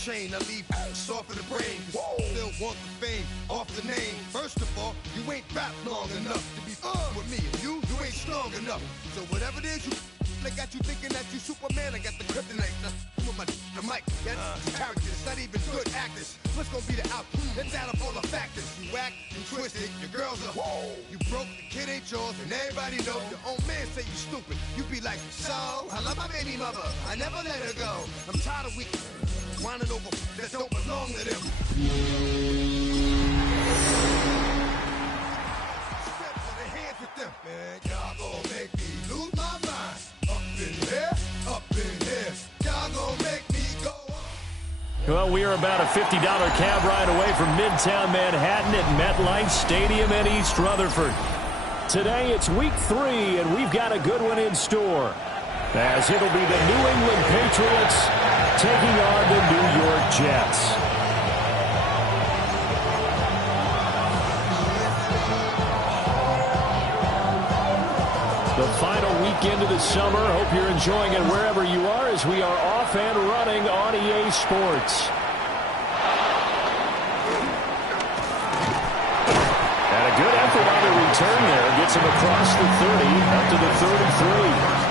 chain. I leave soft in the brain. Still want the fame off the name. First of all, you ain't rap long enough to be with me. You ain't strong enough. So whatever it is I got you thinking that you Superman. I got the kryptonite. With the mic. That's characters, not even good actors. What's gonna be the outcome? Let's add up all the factors. You whack, you twisted, your girls are you broke, the kid ain't yours, and everybody knows. Your own man say you stupid. You be like, so, I love my baby mother. I never let her go. I'm tired of weak whining over that don't belong to them. Step to the hands with them. Man, y'all gon' make me lose my mind. Up in here, y'all gon' make me go up. Well, we are about a $50 cab ride away from Midtown Manhattan at MetLife Stadium in East Rutherford. Today it's week 3, and we've got a good one in store, as it'll be the New England Patriots taking on the New York Jets. The final weekend of the summer. Hope you're enjoying it wherever you are, as we are off and running on EA Sports. And a good effort on the return there. Gets him across the 30, up to the 33.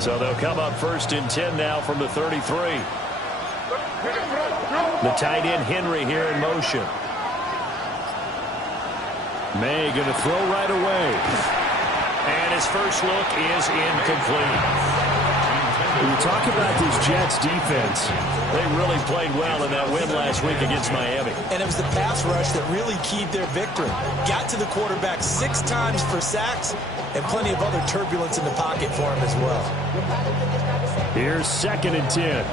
So they'll come up first and 10 now from the 33. The tight end Henry here in motion. May going to throw right away. And his first look is incomplete. When you talk about this Jets defense, they really played well in that win last week against Miami. And it was the pass rush that really keyed their victory. Got to the quarterback 6 times for sacks, and plenty of other turbulence in the pocket for him as well. Here's 2nd and 10.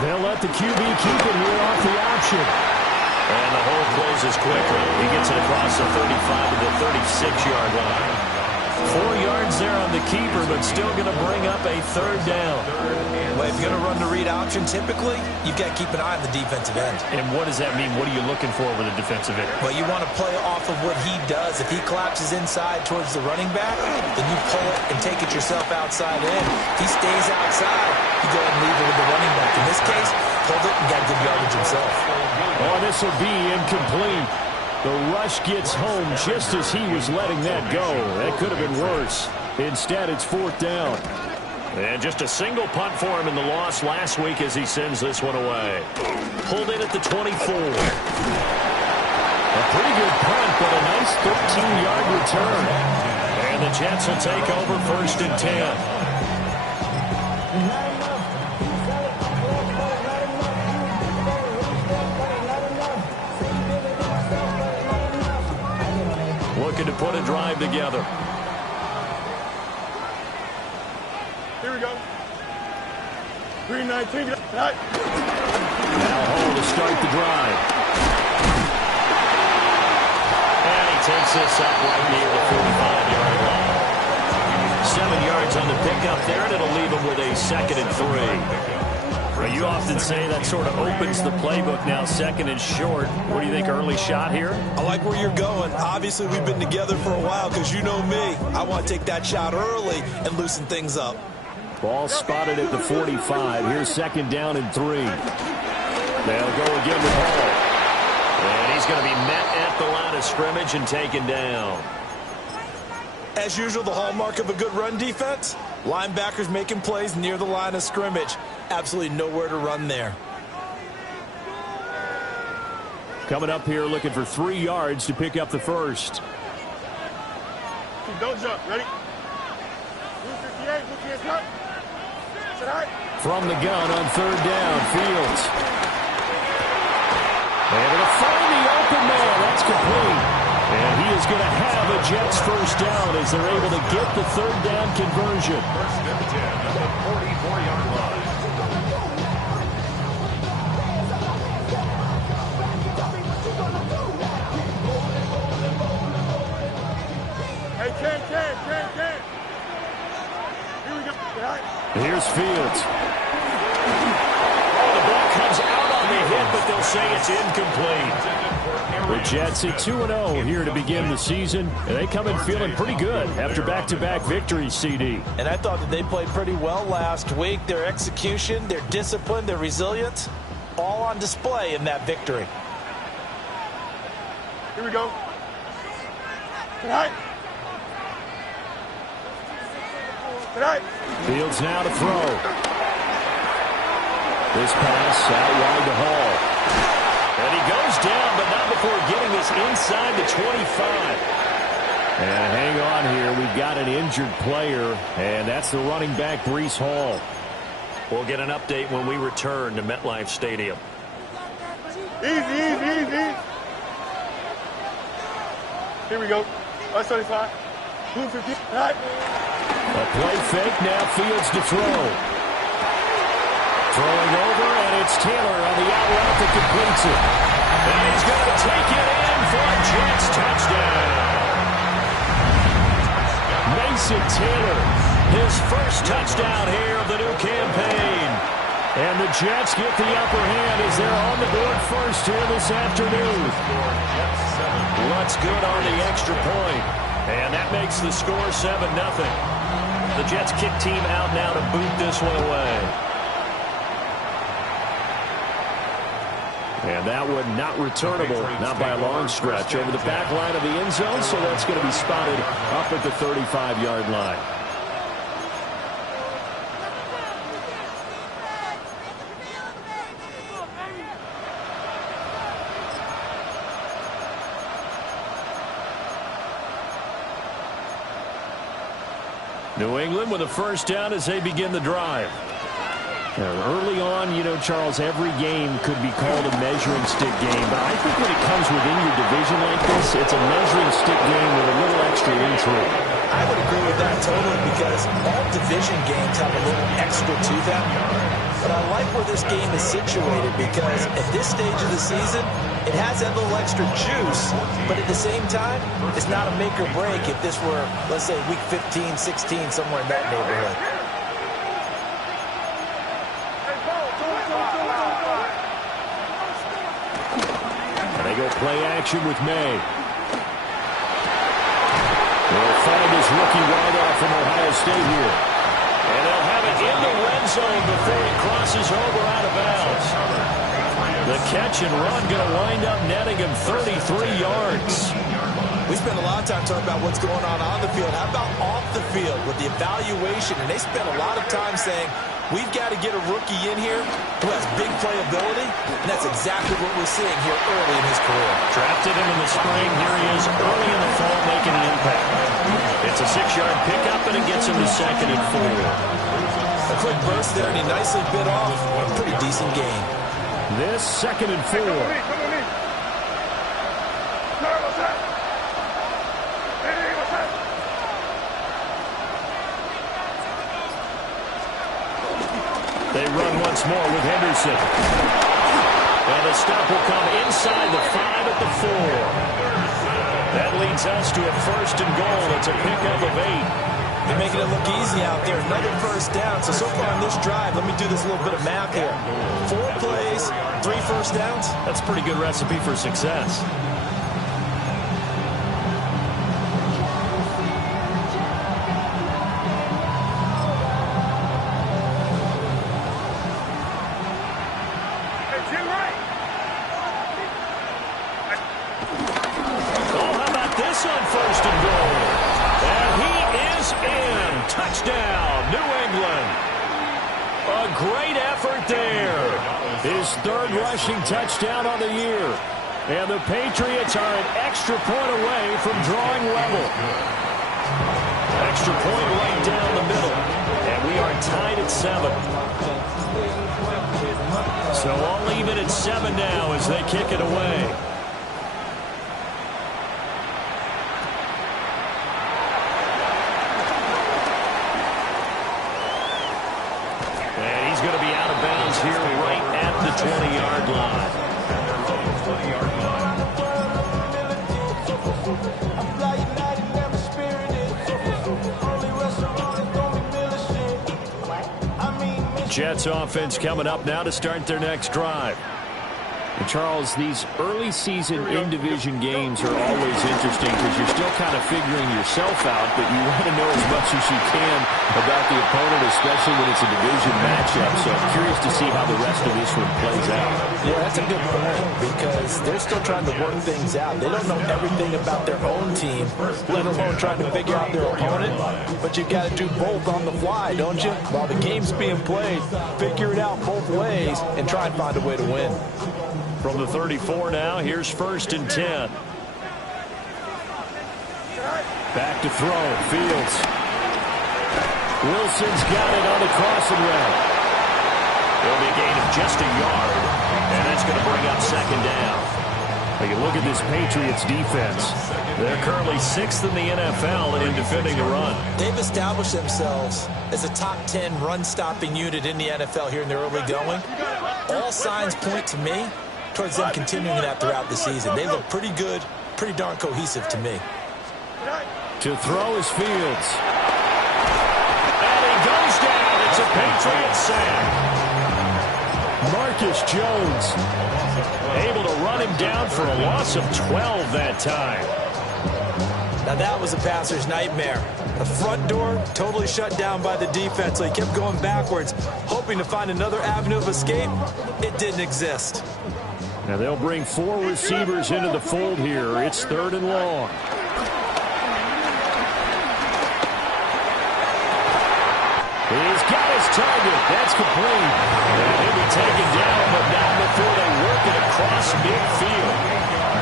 They'll let the QB keep it here off the option. And the hole closes quickly. He gets it across the 35 to the 36-yard line. 4 yards there on the keeper, but still going to bring up a 3rd down. Well, if you're going to run the read option, typically, you've got to keep an eye on the defensive end. And what does that mean? What are you looking for with a defensive end? Well, you want to play off of what he does. If he collapses inside towards the running back, then you pull it and take it yourself outside in. If he stays outside, you go ahead and leave it with the running back. In this case, pulled it and got good yardage himself. Oh, this will be incomplete. The rush gets home just as he was letting that go. That could have been worse. Instead, it's 4th down. And just a single punt for him in the loss last week as he sends this one away. Pulled in at the 24. A pretty good punt, but a nice 13-yard return. And the Jets will take over 1st and 10. Looking to put a drive together. Here we go. 3-19. Now Hall to start the drive. And he takes this up right near the 45-yard line. 7 yards on the pickup there, and it'll leave him with a 2nd and 3. Well, you often say that sort of opens the playbook now, 2nd and short. What do you think, early shot here? I like where you're going. Obviously, we've been together for a while because you know me. I want to take that shot early and loosen things up. Ball spotted at the 45. Here's 2nd down and 3. They'll go again with Hall. And he's going to be met at the line of scrimmage and taken down. As usual, the hallmark of a good run defense, linebackers making plays near the line of scrimmage. Absolutely nowhere to run there. Coming up here looking for 3 yards to pick up the first. Don't jump. Ready? 58, cut. From the gun on 3rd down, Fields. Able to find the open man. That's complete. And he is going to have a Jets first down as they're able to get the 3rd down conversion. 1st and 10 at the 44-yard line. Fields. Oh, the ball comes out on the hit, but they'll say it's incomplete. The Jets at 2-0 here to begin the season, and they come in feeling pretty good after back-to-back victories, CD. And I thought that they played pretty well last week. Their execution, their discipline, their resilience, all on display in that victory. Here we go. Tonight. Fields now to throw. This pass out wide to Hall. And he goes down, but not before getting this inside the 25. And hang on here. We've got an injured player, and that's the running back, Breece Hall. We'll get an update when we return to MetLife Stadium. Easy. Here we go. 135. Blue 50. Right. A play fake, now Fields to throw. Throwing over, and it's Taylor on the out route that completes it. And he's going to take it in for a Jets touchdown. Mason Taylor, his first touchdown here of the new campaign. And the Jets get the upper hand as they're on the board first here this afternoon. What's good on the extra point? And that makes the score 7-0. The Jets kick team out now to boot this one away. And that one not returnable, not by a long stretch, over the back line of the end zone, so that's going to be spotted up at the 35-yard line. New England with a first down as they begin the drive. Early on, you know, Charles, every game could be called a measuring stick game, but I think when it comes within your division like this, it's a measuring stick game with a little extra intrigue. I would agree with that totally because all division games have a little extra to them. But I like where this game is situated because at this stage of the season, it has that little extra juice, but at the same time, it's not a make or break if this were, let's say, week 15, 16, somewhere in that neighborhood. They go play action with May. They'll find his rookie wideout from Ohio State here. And they'll have it in the red zone before he crosses over out of bounds. The catch and run going to wind up netting him 33 yards. We spend a lot of time talking about what's going on the field. How about off the field with the evaluation? And they spend a lot of time saying, we've got to get a rookie in here who has big playability, and that's exactly what we're seeing here early in his career. Drafted him in the spring. Here he is early in the fall making an impact. It's a 6-yard pickup, and it gets him to 2nd and 4. A quick burst there, and he nicely bit off a pretty decent gain. This 2nd and 4. They run once more with Henderson. And the stop will come inside the 5 at the 4. That leads us to a 1st and goal. It's a pickup of 8. They're making it look easy out there. Another first down. So far on this drive, let me do this little bit of math here. 4 plays, 3 first downs. That's a pretty good recipe for success. Touchdown, New England. A great effort there. His 3rd rushing touchdown on the year. And the Patriots are an extra point away from drawing level. Extra point right down the middle. And we are tied at 7. So I'll leave it at 7 now as they kick it away. Going to be out of bounds here right at the 20-yard line. Jets offense coming up now to start their next drive. And Charles, these early season in-division games are always interesting because you're still kind of figuring yourself out, but you want to know as much as you can about the opponent, especially when it's a division matchup. So I'm curious to see how the rest of this one plays out. Yeah, that's a good point because they're still trying to work things out. They don't know everything about their own team, let alone trying to figure out their opponent. But you've got to do both on the fly, don't you? While the game's being played, figure it out both ways and try and find a way to win. From the 34 now, here's 1st and 10. Back to throw, Fields. Wilson's got it on the crossing route. It'll be a gain of just a yard, and that's going to bring up 2nd down. Take a look at this Patriots defense. They're currently 6th in the NFL in defending the run. They've established themselves as a top 10 run-stopping unit in the NFL here in the early going. All signs point to me towards them continuing that throughout the season. They look pretty good, pretty darn cohesive to me. To throw is Fields. And he goes down. It's a Patriot sack. Marcus Jones able to run him down for a loss of 12 that time. Now that was a passer's nightmare. The front door totally shut down by the defense, so he kept going backwards, hoping to find another avenue of escape. It didn't exist. Now they'll bring 4 receivers into the fold here. It's 3rd and long. He's got his target. That's complete. And he'll be taken down, but not before they work it across midfield.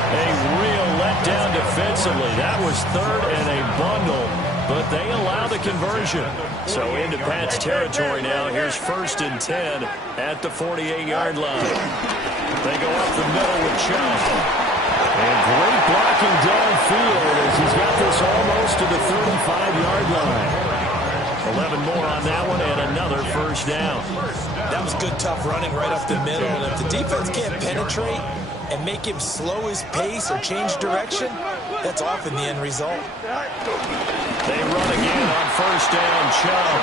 A real letdown defensively. That was 3rd and a bundle, but they allow the conversion. So into Pat's territory now. Here's 1st and 10 at the 48-yard line. They go up the middle with Chubb. And great blocking downfield as he's got this almost to the 35-yard line. 11 more on that one and another 1st down. That was good, tough running right up the middle. And if the defense can't penetrate and make him slow his pace or change direction, that's often the end result. They run again on 1st down, Chubb.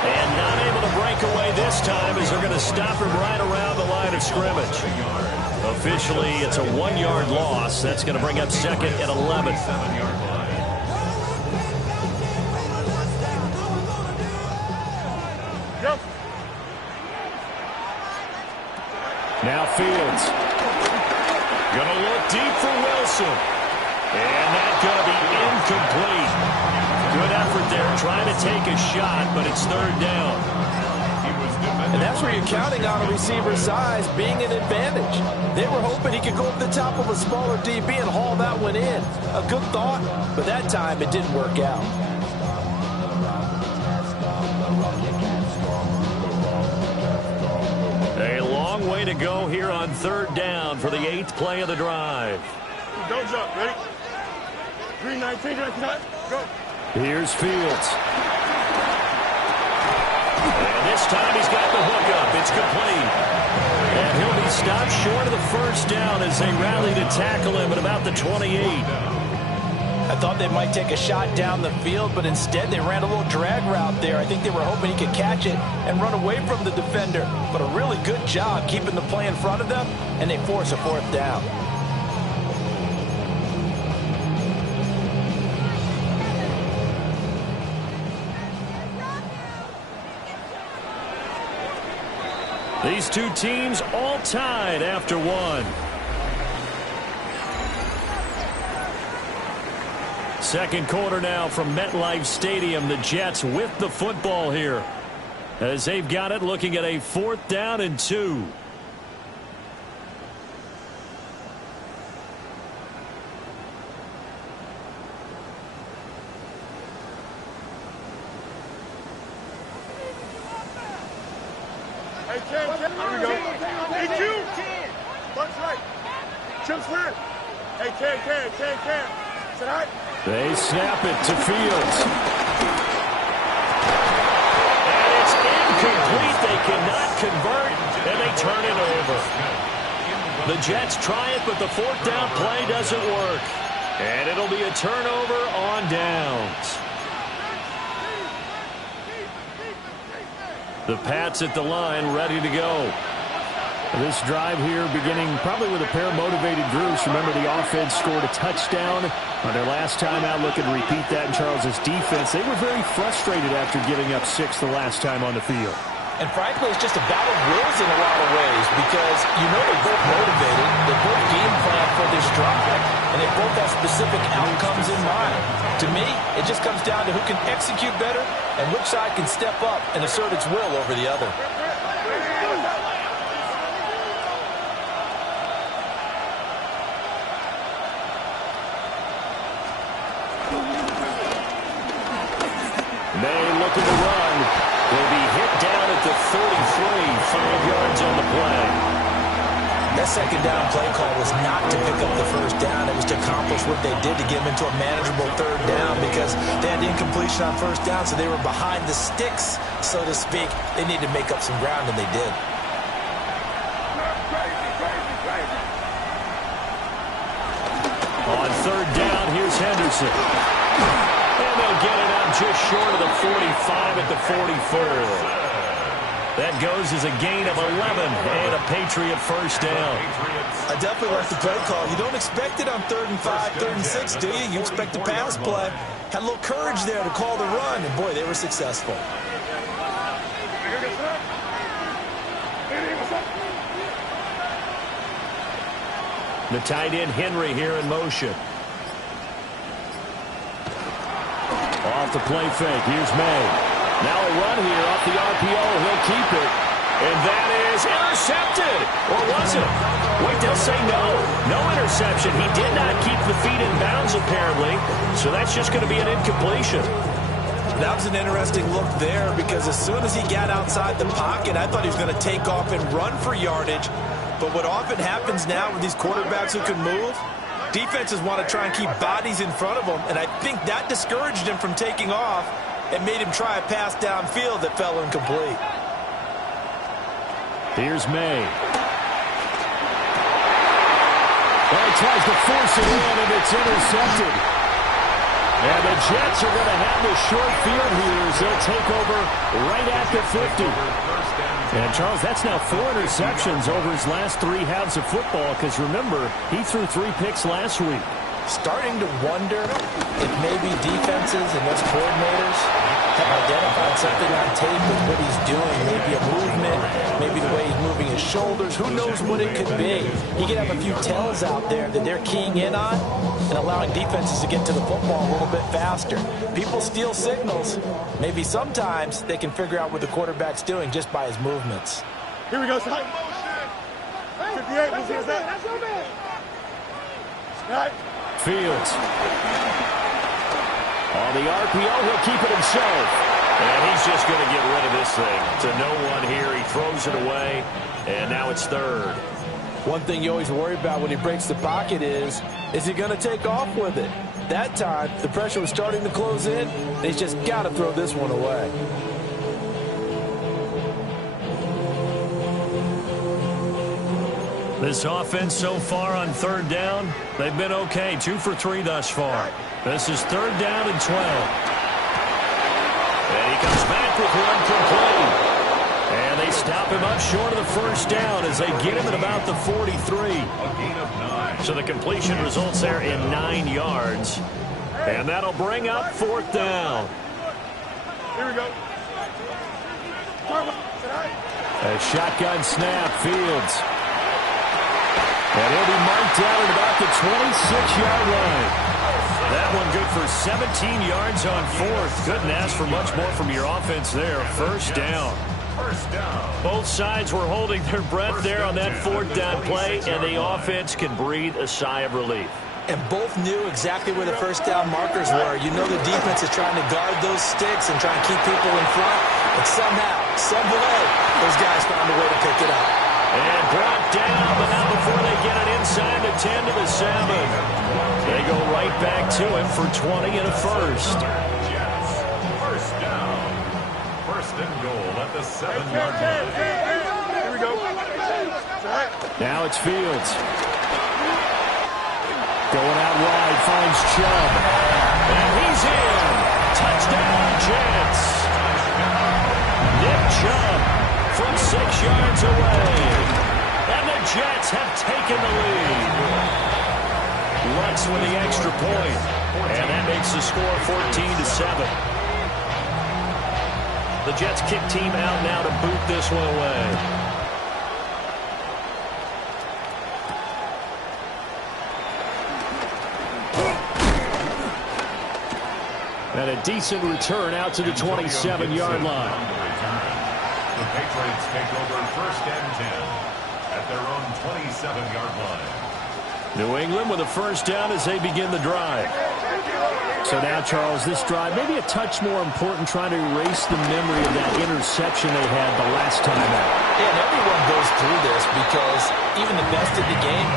And not able to break away this time as they're going to stop him right around the line of scrimmage. Officially, it's a 1-yard loss. That's going to bring up 2nd and 11. Now Fields. Going to look deep for Wilson. And that's going to be incomplete. Good effort there trying to take a shot, but it's 3rd down. And that's where you're counting on a receiver's size being an advantage. They were hoping he could go up the top of a smaller DB and haul that one in. A good thought, but that time it didn't work out. A long way to go here on 3rd down for the 8th play of the drive. Don't jump. Ready? 319, go. Here's Fields. And this time he's got the hook up. It's complete. And he'll be stopped short of the 1st down as they rally to tackle him at about the 28. I thought they might take a shot down the field, but instead they ran a little drag route there. I think they were hoping he could catch it and run away from the defender. But a really good job keeping the play in front of them, and they force a 4th down. These two teams all tied after 1. Second quarter now from MetLife Stadium. The Jets with the football here as they've got it, looking at a 4th down and 2. Hey, Cam, here we go. Hey, Q. Buck's right. Chip's right. Hey, Cam. Sit high. They snap it to Fields. And it's incomplete. They cannot convert, and they turn it over. The Jets try it, but the 4th down play doesn't work. And it'll be a turnover on downs. The Pats at the line, ready to go. This drive here beginning probably with a pair of motivated groups. Remember, the offense scored a touchdown on their last time out. Looking to repeat that in Charles' defense. They were very frustrated after giving up 6 the last time on the field. And frankly, it's just a battle of wills in a lot of ways because you know they're both motivated. They both game plan for this drive, and they both have specific outcomes in mind. To me, it just comes down to who can execute better and which side can step up and assert its will over the other. May looking to run. Will be hit down at the 33. 5 yards on the play. That second down play call was not to pick up the first down. It was to accomplish what they did to get them into a manageable third down because they had incompletion on first down, so they were behind the sticks, so to speak. They needed to make up some ground, and they did. On third down, here's Henderson. And they'll get it out just short of the 45 at the 44. That goes as a gain of 11 and a Patriot first down. I definitely like the play call. You don't expect it on 3rd and 5, 3rd and 6, do you? You expect a pass play. Had a little courage there to call the run, and boy, they were successful. The tight end Henry here in motion. Off the play fake. Here's May. Now a run here off the RPO. He'll keep it. And that is intercepted. Or was it? Wait, they'll say no. No interception. He did not keep the feet in bounds, apparently. So that's just going to be an incompletion. That was an interesting look there because as soon as he got outside the pocket, I thought he was going to take off and run for yardage. But what often happens now with these quarterbacks who can move, defenses want to try and keep bodies in front of them, and I think that discouraged him from taking off and made him try a pass downfield that fell incomplete. Here's May. Well, he tries to force it in, and it's intercepted. And the Jets are going to have the short field here as they'll take over right at the 50. And, Charles, that's now 4 interceptions over his last 3 halves of football because, remember, he threw 3 picks last week. Starting to wonder if maybe defenses and those coordinators have identified something on tape with what he's doing. Maybe a movement, maybe the way he's moving his shoulders. Who knows what it could be? He could have a few tells out there that they're keying in on and allowing defenses to get to the football a little bit faster. People steal signals. Maybe sometimes they can figure out what the quarterback's doing just by his movements. Here we go, son. 58, we'll see what's that. Right. Fields. On the RPO, he'll keep it himself. And he's just going to get rid of this thing. To no one here. He throws it away. And now it's 3rd. One thing you always worry about when he breaks the pocket is he going to take off with it? That time, the pressure was starting to close in. And he's just got to throw this one away. This offense so far on 3rd down, they've been okay. 2 for 3 thus far. This is 3rd down and 12. And he comes back with one complete. And they stop him up short of the first down as they get him at about the 43. So the completion results there in 9 yards. And that'll bring up 4th down. Here we go. A shotgun snap, Fields. And he'll be marked down at about the 26-yard line. That one good for 17 yards on 4th. Couldn't ask for much more from your offense there. First down. Both sides were holding their breath there on that 4th down play, and the offense can breathe a sigh of relief. And both knew exactly where the first down markers were. You know the defense is trying to guard those sticks and try and keep people in front. But somehow, some way, those guys found a way to pick it up. And brought down, but not before they get it inside the 10 to the 7. They go right back to him for 20 and a first. First down. 1st and goal at the 7-yard line. Here we go. Now it's Fields. Going out wide, finds Chubb. And he's in. Touchdown, Jets. Nick Chubb from 6 yards away. And the Jets have taken the lead. Lutz with the extra point. And that makes the score 14-7. The Jets kick team out now to boot this one away. And a decent return out to the 27-yard line. The Patriots take over 1st and 10 at their own 27-yard line. New England with a first down as they begin the drive. So now, Charles, this drive maybe a touch more important, trying to erase the memory of that interception they had the last time out. Yeah, and everyone goes through this because even the best in the game,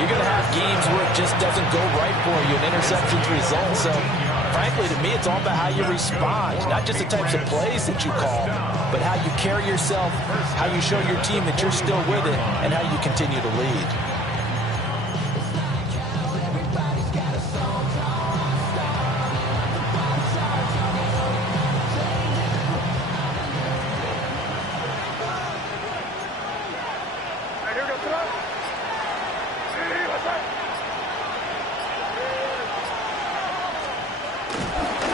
you're going to have games where it just doesn't go right for you, and interceptions result. So, frankly, to me, it's all about how you respond, not just the types of plays that you call, but how you carry yourself, how you show your team that you're still with it, and how you continue to lead.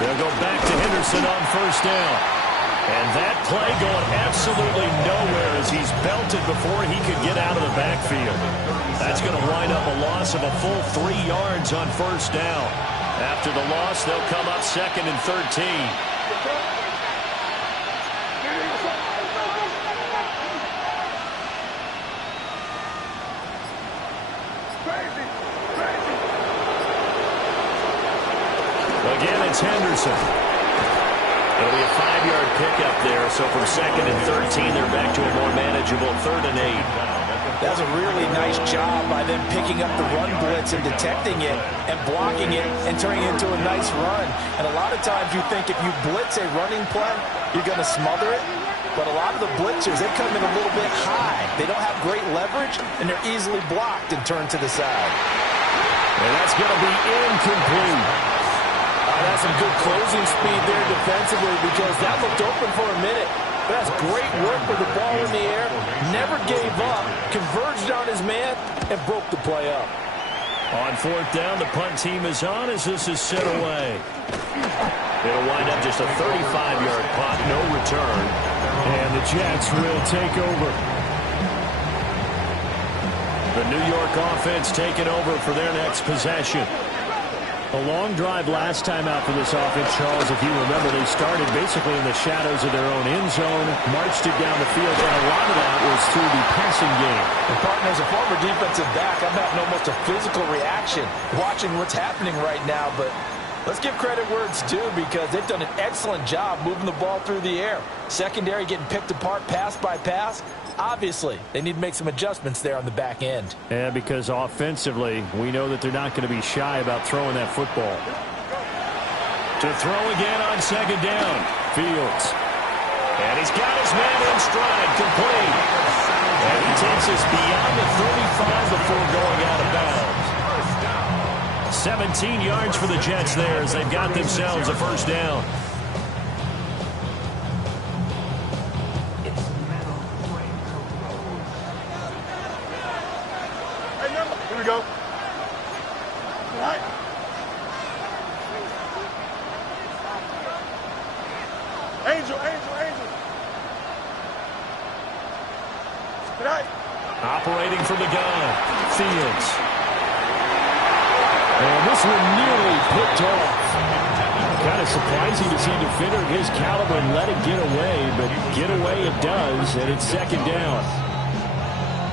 They'll go back to Henderson on first down. And that play going absolutely nowhere as he's belted before he could get out of the backfield. That's going to wind up a loss of a full 3 yards on first down. After the loss, they'll come up 2nd and 13. Again, it's Henderson. It'll be a 5-yard pickup there, so from 2nd and 13, they're back to a more manageable 3rd and 8. That was a really nice job by them picking up the run blitz and detecting it and blocking it and turning it into a nice run. And a lot of times you think if you blitz a running play, you're going to smother it. But a lot of the blitzers, they come in a little bit high. They don't have great leverage, and they're easily blocked and turned to the side. And that's going to be incomplete. That's some good closing speed there defensively because that looked open for a minute. But that's great work with the ball in the air. Never gave up, converged on his man, and broke the play up. On 4th down, the punt team is on as this is set away. It'll wind up just a 35-yard punt, no return. And the Jets will take over. The New York offense taking over for their next possession. A long drive last time out for this offense, Charles. If you remember, they started basically in the shadows of their own end zone, marched it down the field, and a lot of that was through the passing game. And partner, as a former defensive back, I'm having almost a physical reaction watching what's happening right now. But let's give credit where it's due because they've done an excellent job moving the ball through the air. Secondary getting picked apart pass by pass. Obviously, they need to make some adjustments there on the back end. Yeah, because offensively, we know that they're not going to be shy about throwing that football. To throw again on 2nd down, Fields. And he's got his man in stride, complete. And he takes us beyond the 35 before going out of bounds. 17 yards for the Jets there as they've got themselves a first down. Here we go. Right. Angel. Right. Operating from the gun, Fields. And this one nearly picked off. Kind of surprising to see a defender of his caliber and let it get away, but get away it does, and it's 2nd down.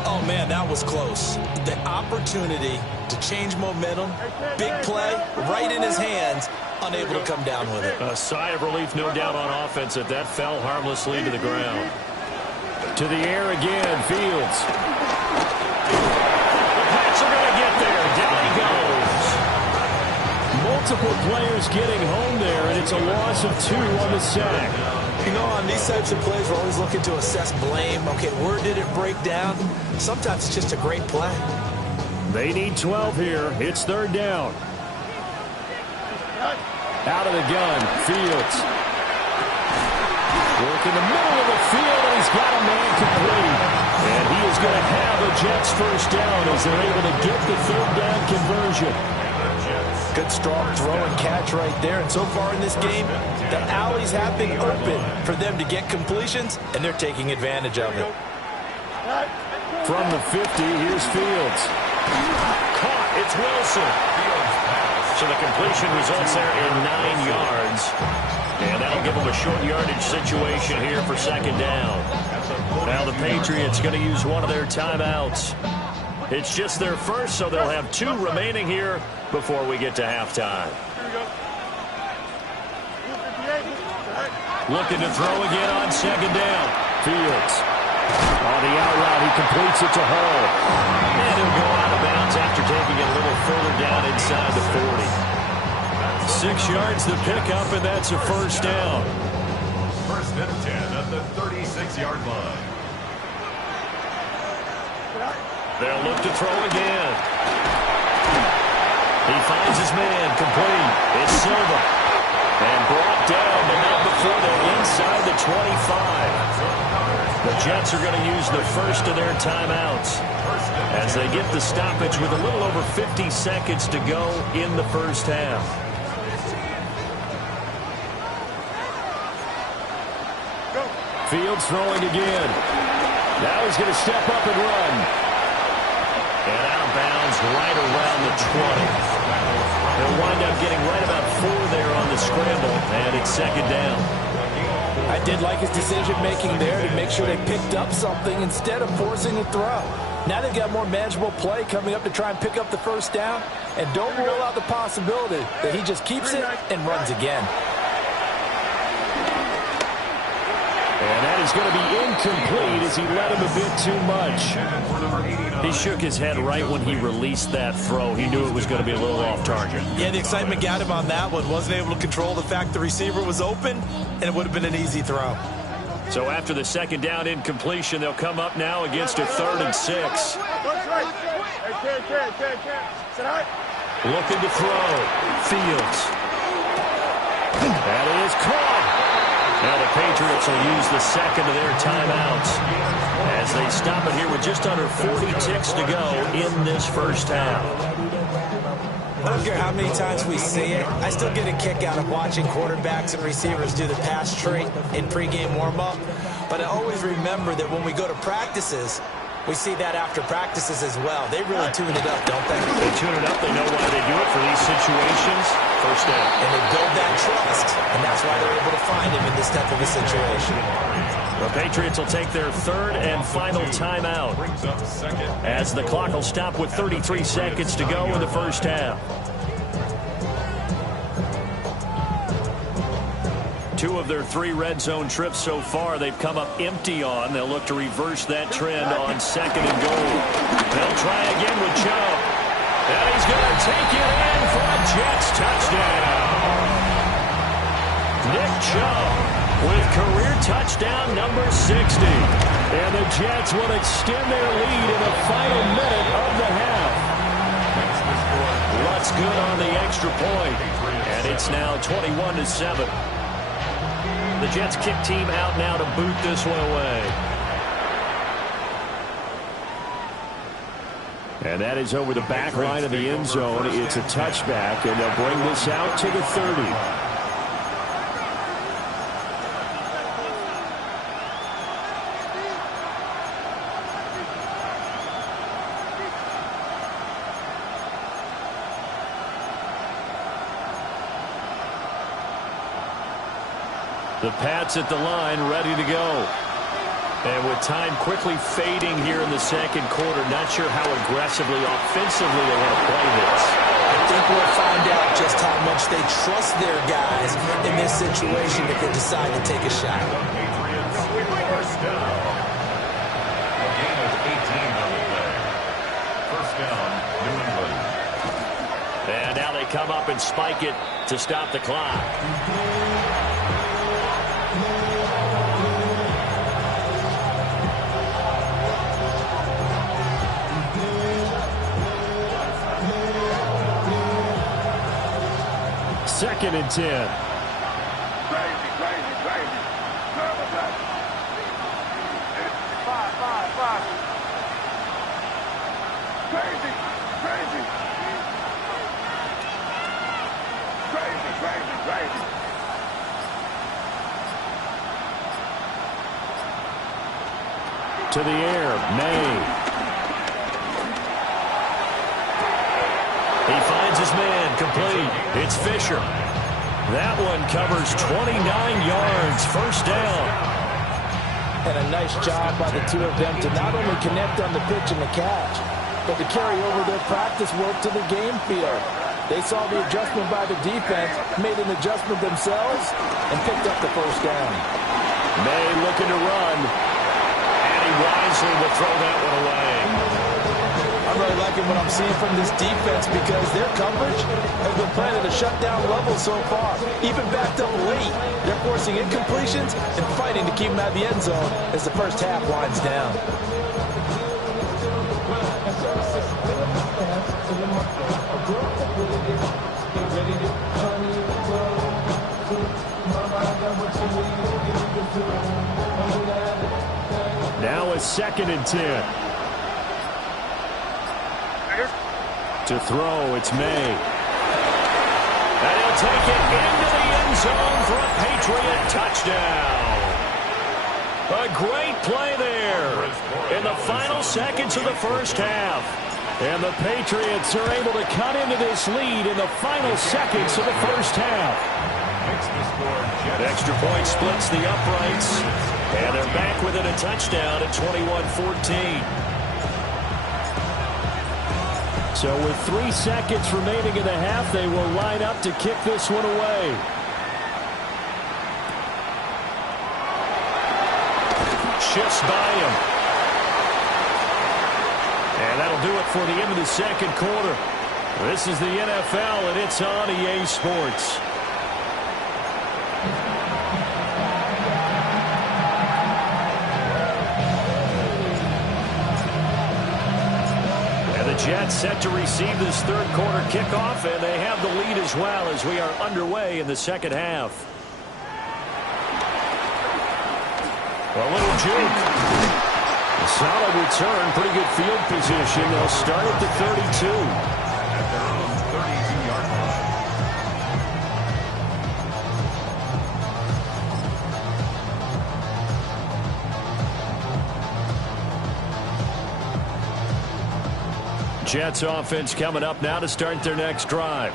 Oh, man, that was close. The opportunity to change momentum, big play, right in his hands, unable to come down with it. A sigh of relief, no doubt, on offense that that fell harmlessly to the ground. To the air again, Fields. The Pats are going to get there. Down he goes. Multiple players getting home there, and it's a loss of 2 on the sack. You know, on these types of plays, we're always looking to assess blame. Okay, where did it break down? Sometimes it's just a great play. They need 12 here. It's 3rd down. Out of the gun, Fields. Work in the middle of the field, and he's got a man complete. And he is going to have a Jets first down as they're able to get the third down conversion. Good strong throw and catch right there. And so far in this game, the alleys have been open for them to get completions, and they're taking advantage of it. From the 50, here's Fields. Caught, it's Wilson. So the completion results there in 9 yards. And that'll give them a short yardage situation here for second down. Now the Patriots going to use one of their timeouts. It's just their first, so they'll have 2 remaining here before we get to halftime. Looking to throw again on second down. Fields. On the out route, he completes it to Hall. And he'll go out of bounds after taking it a little further down inside the 40. 6 yards the pickup, and that's a first down. First and 10 at the 36-yard line. They'll look to throw again. He finds his man, complete. It's Silva. And brought down, but not before they're inside the 25. The Jets are going to use the first of their timeouts as they get the stoppage with a little over 50 seconds to go in the first half. Fields throwing again. Now he's going to step up and run. And out of bounds right around the 20. They'll wind up getting right about 4 there on the scramble, and it's second down. I did like his decision-making there to make sure they picked up something instead of forcing a throw. Now they've got more manageable play coming up to try and pick up the first down, and don't rule out the possibility that he just keeps it and runs again. And that is going to be incomplete as he let him a bit too much. He shook his head right when he released that throw. He knew it was going to be a little off target. Yeah, the excitement got him on that one. Wasn't able to control the fact the receiver was open, and it would have been an easy throw. So after the second down incompletion, they'll come up now against a 3rd and 6. Looking to throw. Fields. That is caught. Now the Patriots will use the second of their timeouts as they stop it here with just under 40 ticks to go in this first half. I don't care how many times we see it. I still get a kick out of watching quarterbacks and receivers do the pass trait in pregame warm-up. But I always remember that when we go to practices, we see that after practices as well. They really tune it up, don't they? They tune it up. They know why they do it for these situations. First down. And they build that trust, and that's why they're able to find him in this type of a situation. The Patriots will take their 3rd and final timeout as the clock will stop with 33 seconds to go in the first half. 2 of their 3 red zone trips so far they've come up empty on. They'll look to reverse that trend on second and goal. They'll try again with Chubb. And he's going to take it in for a Jets touchdown. Nick Chubb with career touchdown number 60. And the Jets will extend their lead in the final minute of the half. Lutz good on the extra point. And it's now 21-7. The Jets kick team out now to boot this one away. And that is over the back line of the end zone. It's a touchback, and they'll bring this out to the 30. The Pats at the line, ready to go. And with time quickly fading here in the second quarter, not sure how aggressively, offensively they want to play this. I think we'll find out just how much they trust their guys in this situation if they decide to take a shot. First down. A game of 18 on the play. First down, New England. And now they come up and spike it to stop the clock. Second and 10. Crazy. Crazy. Crazy, crazy, crazy. To the air, May. He finds his man, complete. It's Fisher. That one covers 29 yards, first down. And a nice job by the two of them to not only connect on the pitch and the catch, but to carry over their practice work to the game field. They saw the adjustment by the defense, made an adjustment themselves, and picked up the first down. May looking to run, and he wisely will throw that one away. I'm really liking what I'm seeing from this defense because their coverage has been playing at a shutdown level so far. Even backed up late, they're forcing incompletions and fighting to keep them out of the end zone as the first half winds down. Now a 2nd and 10. To throw, it's May. And he'll take it into the end zone for a Patriot touchdown. A great play there in the final seconds of the first half. And the Patriots are able to cut into this lead in the final seconds of the first half. Extra point splits the uprights. And they're back within a touchdown at 21-14. So with 3 seconds remaining in the half, they will line up to kick this one away. Shifts by him. And that'll do it for the end of the second quarter. This is the NFL, and it's on EA Sports. Jets set to receive this third quarter kickoff, and they have the lead as well as we are underway in the second half. A little juke. A solid return, pretty good field position. They'll start at the 32. At their own 32-yard line. Jets offense coming up now to start their next drive.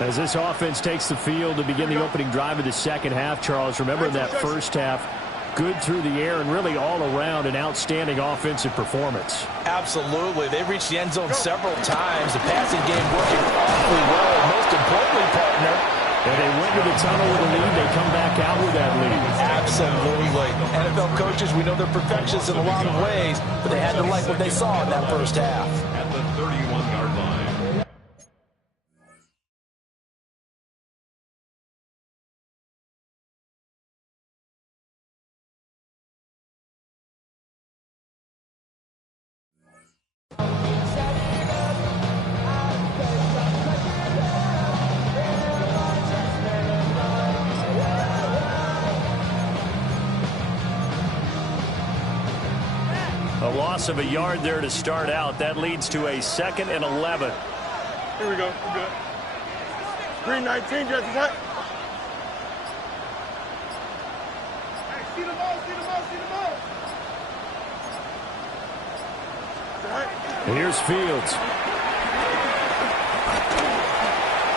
As this offense takes the field to begin the opening drive of the second half, Charles, remember in that first half, good through the air and really all around an outstanding offensive performance. Absolutely. They reached the end zone several times. The passing game working awfully well. And most importantly, partner, and they went to the tunnel with a lead. They come back out with that lead. Absolutely. NFL coaches, we know they're perfectionists in a lot of ways, but they had to like what they saw in that first half. At the 31-yard line. A loss of a yard there to start out. That leads to a 2nd and 11. Here we go. We're good. Green 19, Jets attack. Hey, see the ball, see the ball, see the ball. Here's Fields.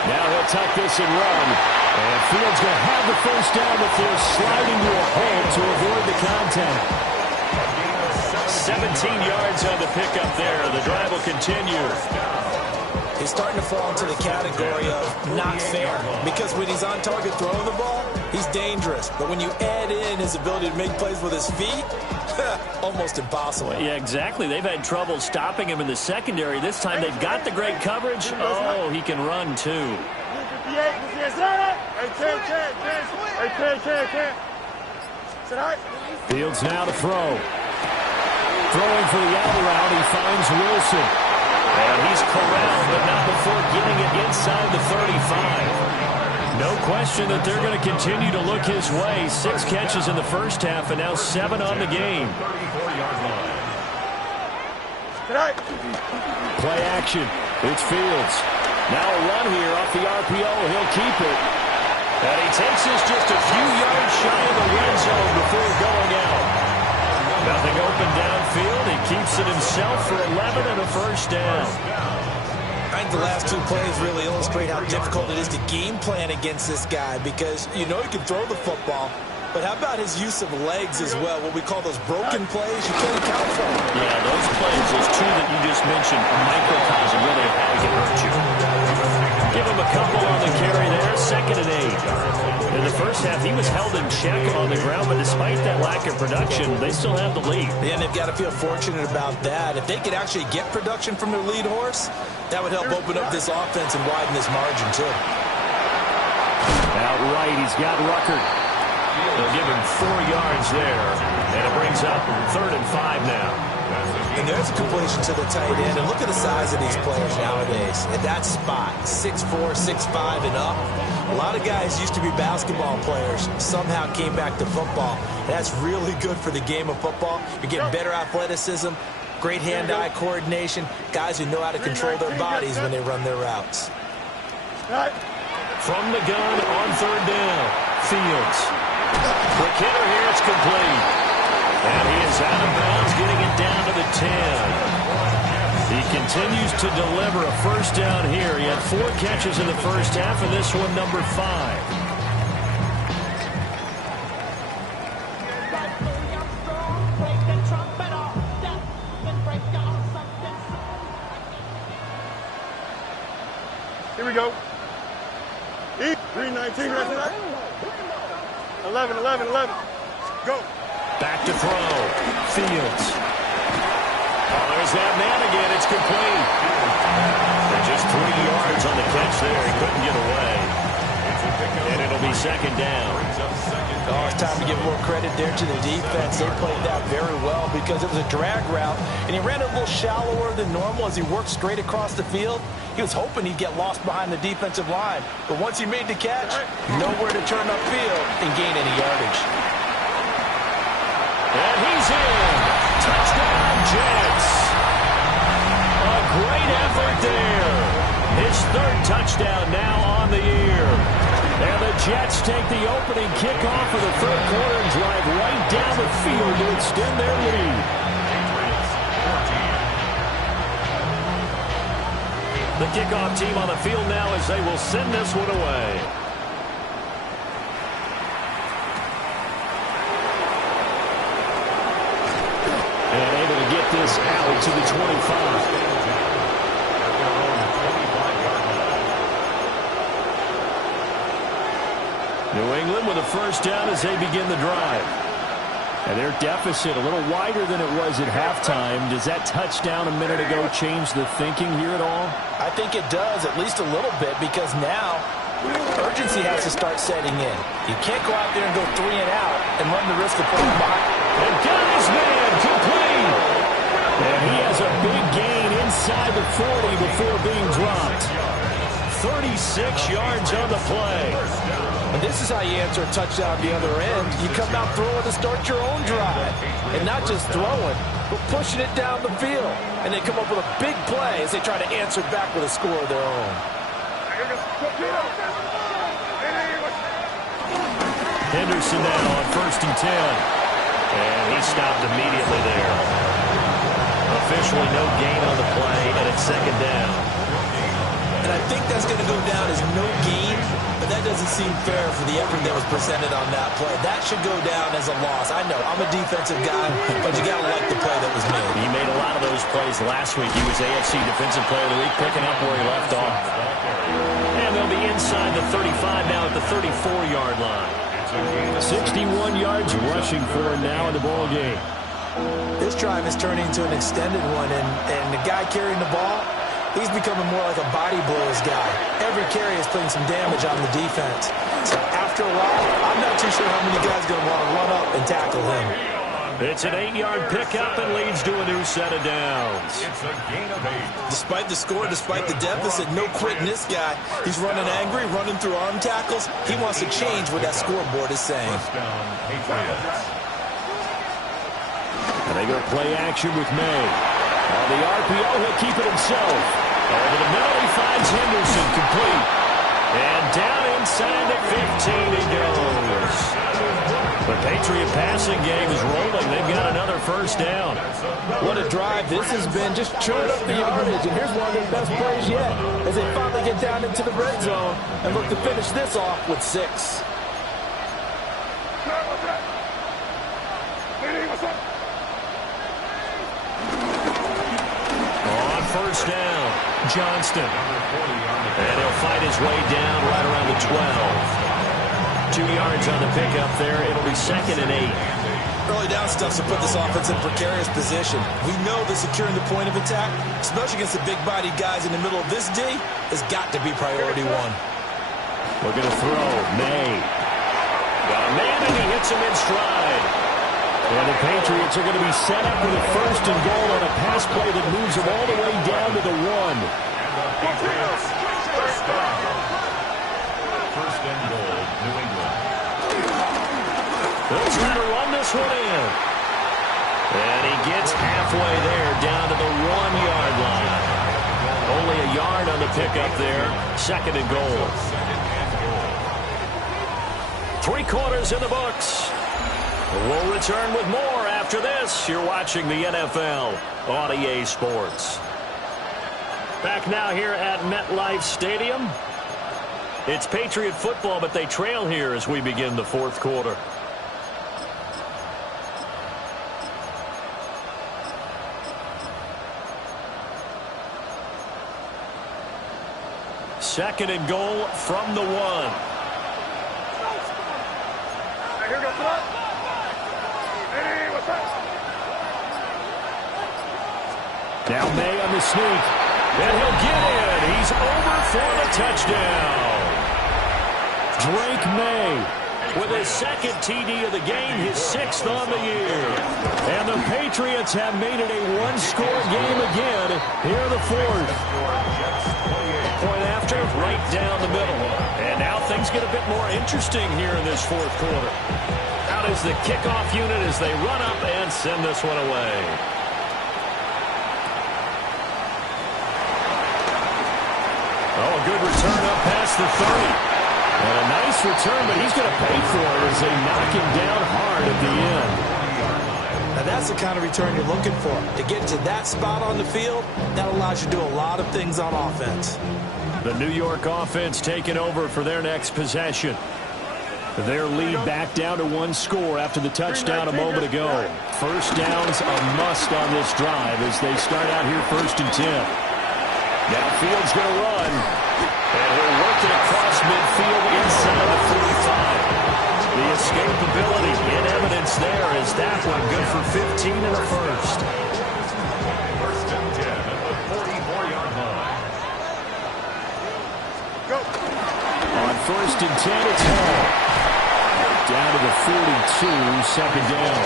Now he'll tuck this and run. And Fields going to have the first down before sliding to a hole to avoid the contact. 17 yards on the pickup there. The drive will continue. He's starting to fall into the category of not fair because when he's on target throwing the ball, he's dangerous. But when you add in his ability to make plays with his feet, almost impossible. Yeah, exactly. They've had trouble stopping him in the secondary. This time they've got the great coverage. Oh, he can run too. Fields now to throw. Throwing for the out route, he finds Wilson. And he's corralled, but not before getting it inside the 35. No question that they're going to continue to look his way. 6 catches in the first half, and now 7 on the game. 34-yard line. Play action. It's Fields. Now a run here off the RPO. He'll keep it. And he takes this just a few yards shy of the red zone before going out. Nothing open downfield. He keeps it himself for 11 and a first down. I think the last two plays really illustrate how difficult it is to game plan against this guy because you know he can throw the football, but how about his use of legs as well, what we call those broken plays you can't account for? Yeah, those plays, those two that you just mentioned, a microcosm really of how he can hurt you. Give him a couple on the carry there, 2nd and 8. In the first half, he was held in check on the ground, but despite that lack of production, they still have the lead. Yeah, and they've got to feel fortunate about that. If they could actually get production from their lead horse, that would help open up this offense and widen this margin, too. Out right, he's got Ruckert. They'll give him 4 yards there, and it brings up 3rd and 5 now. And there's a completion to the tight end. And look at the size of these players nowadays. At that spot, 6'4", 6'5", and up. A lot of guys used to be basketball players, somehow came back to football. And that's really good for the game of football. You're getting better athleticism, great hand-eye coordination, guys who know how to control their bodies when they run their routes. From the gun on 3rd down, Fields. Quick hitter here, it's complete. And he is out of bounds, getting it down to the 10. He continues to deliver a first down here. He had 4 catches in the first half, and this one number 5. Here we go. 319, 11. Go. Back to throw. Fields. Oh, there's that man again. It's complete. And just 3 yards on the catch there. He couldn't get away. And it'll be 2nd down. Oh, it's time to give more credit there to the defense. They played that very well because it was a drag route, and he ran it a little shallower than normal as he worked straight across the field. He was hoping he'd get lost behind the defensive line, but once he made the catch, nowhere to turn upfield and gain any yardage. And he's in. Touchdown, Jets. A great effort there. His 3rd touchdown now on the year. And the Jets take the opening kickoff of the 3rd quarter and drive right down the field to extend their lead. The kickoff team on the field now as they will send this one away. And able to get this out to the 25. New England with a first down as they begin the drive. And their deficit a little wider than it was at halftime. Does that touchdown a minute ago change the thinking here at all? I think it does, at least a little bit, because now urgency has to start setting in. You can't go out there and go 3 and out and run the risk of pulling behind. And got his man complete. And he has a big gain inside the 40 before being dropped. 36 yards on the play. And this is how you answer a touchdown the other end. You come out throwing to start your own drive. And not just throwing, but pushing it down the field. And they come up with a big play as they try to answer back with a score of their own. Henderson now on 1st and 10. And he stopped immediately there. Officially no gain on the play, and it's 2nd down. And I think that's going to go down as no gain, but that doesn't seem fair for the effort that was presented on that play. That should go down as a loss. I know, I'm a defensive guy, but you got to like the play that was made. He made a lot of those plays last week. He was AFC Defensive Player of the Week, picking up where he left off. And they'll be inside the 35 now at the 34-yard line. 61 yards rushing for him now in the ball game. This drive is turning into an extended one, and the guy carrying the ball, he's becoming more like a body blows guy. Every carry is putting some damage on the defense. So after a while, I'm not too sure how many guys are going to want to run up and tackle him. It's an 8-yard pickup and leads to a new set of downs. It's a gain of 8. Despite the score, despite the deficit, no quitting this guy. He's running angry, running through arm tackles. He wants to change what that scoreboard is saying. First down, Patriots. And they go play action with May. On the RPO, he'll keep it himself. Over the middle, he finds Henderson complete. And down inside the 15 he goes. The Patriot passing game is rolling. They've got another first down. What a drive this has been. Just chewing up the yardage. And here's one of their best plays yet as they finally get down into the red zone and look to finish this off with 6. On first down, Johnston. And he'll fight his way down right around the 12. 2 yards on the pickup there. It'll be 2nd and 8. Early down stuff to put this offense in a precarious position. We know that securing the point of attack, especially against the big-bodied guys in the middle of this D, has got to be priority 1. Looking to throw. May. Got a man, and he hits him in stride. And the Patriots are going to be set up with a 1st and goal on a pass play that moves them all the way down to the 1. First and goal, New England. He'll try to run this one in. And he gets halfway there, down to the 1-yard line. Only a yard on the pickup there. 2nd and goal. 3 quarters in the books. We'll return with more after this. You're watching the NFL on EA Sports. Back now here at MetLife Stadium. It's Patriot football, but they trail here as we begin the 4th quarter. Second and goal from the 1. Here goes the Hey, what's up? Now May on the sneak. And he'll get in. He's over for the touchdown. Drake May with his 2nd TD of the game, his 6th on the year. And the Patriots have made it a 1-score game again here in the 4th. Point after, right down the middle. And now things get a bit more interesting here in this 4th quarter. Out is the kickoff unit as they run up and send this one away. Oh, a good return up past the 30. And a nice return, but he's going to pay for it as they knock him down hard at the end. Now that's the kind of return you're looking for. To get to that spot on the field, that allows you to do a lot of things on offense. The New York offense taking over for their next possession. Their lead back down to 1 score after the touchdown a moment ago. First down's a must on this drive as they start out here 1st and 10. Now Fields going to run. And he'll work it across midfield inside the 45. The escapability in evidence there as that one good for 15 and a 1st. First and 10 at the 44-yard line. Go. On 1st and 10, it's Hall. Down to the 42, 2nd down.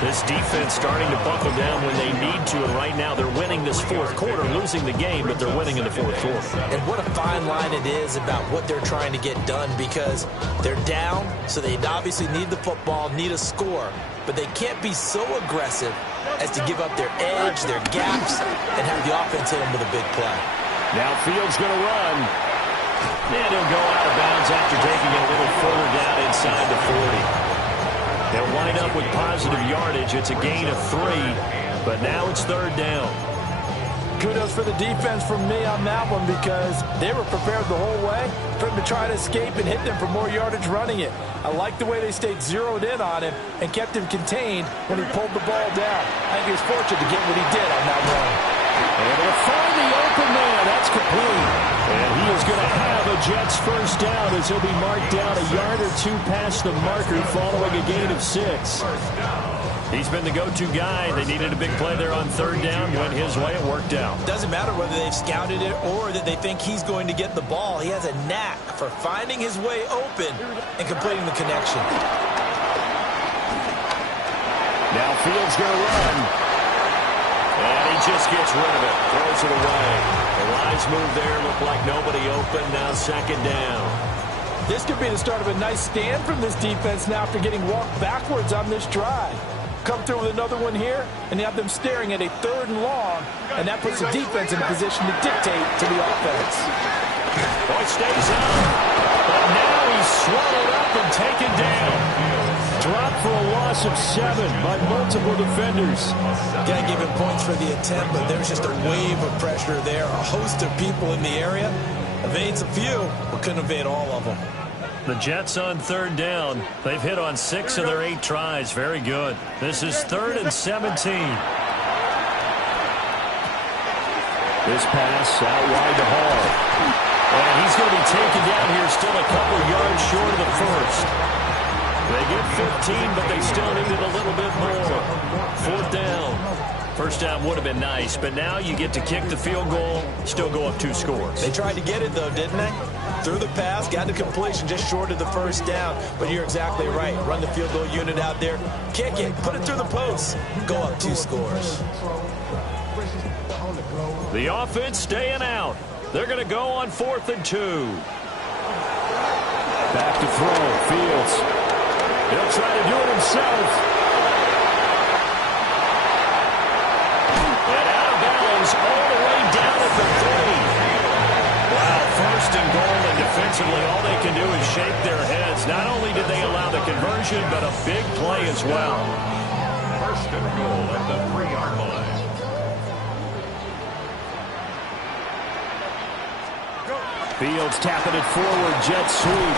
This defense starting to buckle down when they need to, and right now they're winning this 4th quarter, losing the game, but they're winning in the 4th quarter. And what a fine line it is about what they're trying to get done, because they're down, so they obviously need the football, need a score, but they can't be so aggressive as to give up their edge, their gaps, and have the offense hit them with a big play. Now Fields going to run. And he'll go out of bounds after taking it a little further down inside the 40. They'll wind up with positive yardage. It's a gain of 3, but now it's 3rd down. Kudos for the defense from me on that one, because they were prepared the whole way for him to try to escape and hit them for more yardage running it. I like the way they stayed zeroed in on him and kept him contained when he pulled the ball down. I think he was fortunate to get what he did on that run. And they'll find the open man. That's complete. And he is going to have a Jets first down as he'll be marked down a yard or 2 past the marker following a gain of 6. He's been the go-to guy. They needed a big play there on 3rd down. Went his way. It worked out. Doesn't matter whether they've scouted it or that they think he's going to get the ball. He has a knack for finding his way open and completing the connection. Now Fields going to run. And he just gets rid of it. Throws it away. The lines move there. Look like nobody open. Now 2nd down. This could be the start of a nice stand from this defense now after getting walked backwards on this drive. come through with another one here, and you have them staring at a 3rd and long, and that puts the defense in a position to dictate to the offense. Boy stays out, but now he's swallowed up and taken down. Dropped for a loss of 7 by multiple defenders. Got to give him points for the attempt, but there's just a wave of pressure there. A host of people in the area. Evades a few, but couldn't evade all of them. The Jets on 3rd down. They've hit on 6 of their 8 tries. Very good. This is 3rd and 17. This pass out wide to Hall. And he's going to be taken down here, still a couple yards short of the first. They get 15, but they still needed a little bit more. 4th down. First down would have been nice, but now you get to kick the field goal, still go up 2 scores. They tried to get it, though, didn't they? Threw the pass, got the completion just short of the first down. But you're exactly right. Run the field goal unit out there. Kick it. Put it through the post. Go up 2 scores. The offense staying out. They're going to go on 4th and 2. Back to throw. Fields. He'll try to do it himself. And out of bounds all the way down at the 3. Wow, 1st and goal, and defensively all they can do is shake their heads. Not only did they allow the conversion, but a big play as well. 1st and goal at the 3-yard line. Fields tapping it forward. Jet sweep.